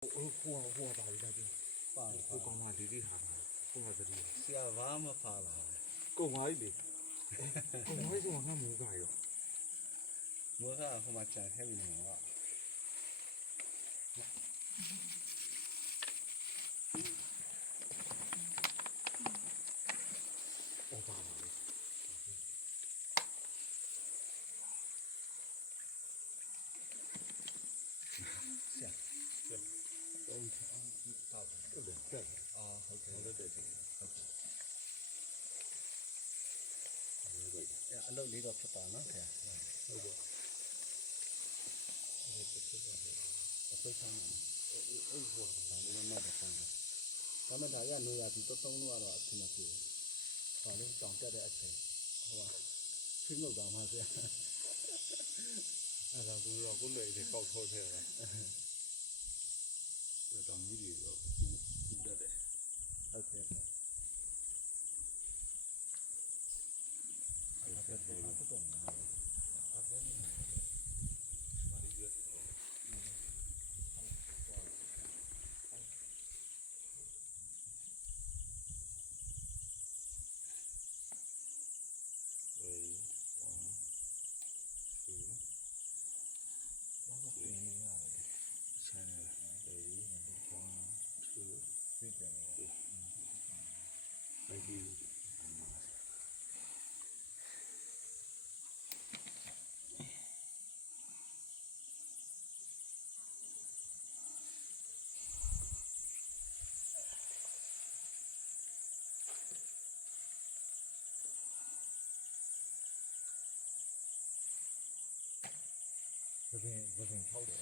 嚯把一大堆，我刚嘛离离他呢，我嘛这里，是啊，娃么发了，够嘛一点，够嘛一点往上没干哟，没啥后嘛讲太明了。我爸爸的，是啊，对，到了。对对对，哦，OK，我都对对，OK，哎，အလုပ်လေးတော့ဖြစ်ပါနော်ခင်ဗျာ ဟုတ်ကဲ့ အဆုတ်ချမ်းတယ်အဲ့ဟိုဒါလေးနဲ့မှတ်တယ်ဆန်းတယ်ဒါမဲ့ဒါရနေရာဒီသုံးလို့ကတော့အဆင်မပြေဘူးဒါလေးတောင်တက်တဲ့အချိန်ဟိုကချင်းလို့တာမှဆရာ အဲ့ဒါသူတို့ကိုလွယ်တွေကောက်ထုတ်ထဲတာဒါတောင်ကြီးတွေတော့တက်တယ် ဟုတ်ကဲ့အဲ့ဒါကတော့ဘာတော့မလဲအဲ့ဒါနဲ့မာရီကျဲThank you. ဘယ်ထောက်တယ်